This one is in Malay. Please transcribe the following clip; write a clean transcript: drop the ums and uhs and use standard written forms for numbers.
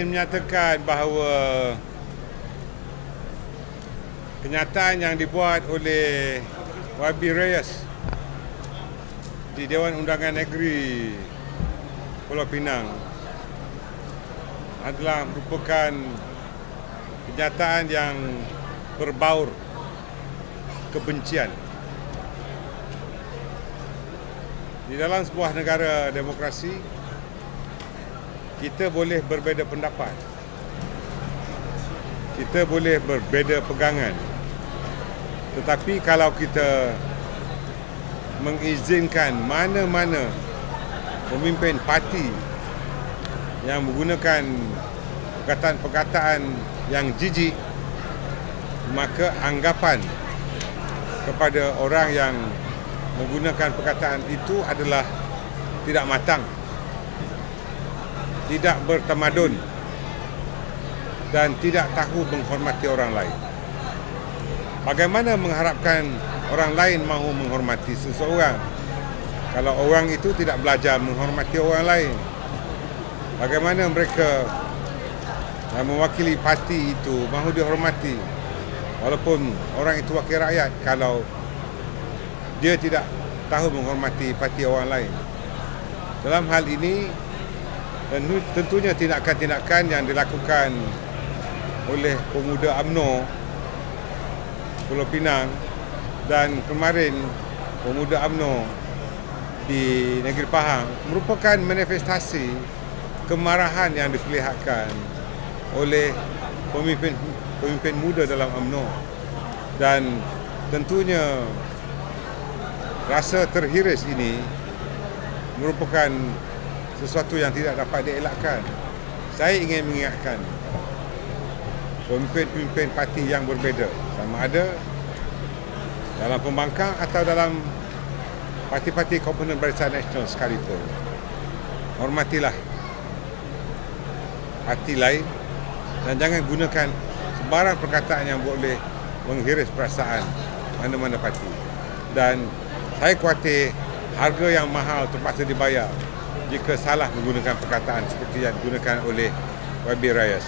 ingin menyatakan bahawa kenyataan yang dibuat oleh YB Reyes di Dewan Undangan Negeri Pulau Pinang adalah merupakan kenyataan yang berbaur kebencian. Di dalam sebuah negara demokrasi, kita boleh berbeza pendapat. Kita boleh berbeza pegangan. Tetapi kalau kita mengizinkan mana-mana pemimpin parti yang menggunakan perkataan-perkataan yang jijik, maka anggapan kepada orang yang menggunakan perkataan itu adalah tidak matang, tidak bertamadun dan tidak tahu menghormati orang lain. Bagaimana mengharapkan orang lain mahu menghormati seseorang kalau orang itu tidak belajar menghormati orang lain? Bagaimana mereka yang mewakili parti itu mahu dihormati walaupun orang itu wakil rakyat kalau dia tidak tahu menghormati parti orang lain? Dalam hal ini, tentunya tindakan-tindakan yang dilakukan oleh pemuda UMNO Pulau Pinang dan kemarin pemuda UMNO di Negeri Pahang merupakan manifestasi kemarahan yang diperlihatkan oleh pemimpin muda dalam UMNO, dan tentunya rasa terhiris ini merupakan sesuatu yang tidak dapat dielakkan. Saya ingin mengingatkan pemimpin-pemimpin parti yang berbeza, sama ada dalam pembangkang atau dalam parti-parti komponen Barisan Nasional sekalipun, hormatilah parti lain dan jangan gunakan sebarang perkataan yang boleh menghiris perasaan mana-mana parti. Dan saya khawatir harga yang mahal terpaksa dibayar jika salah menggunakan perkataan seperti yang digunakan oleh YB Reyes.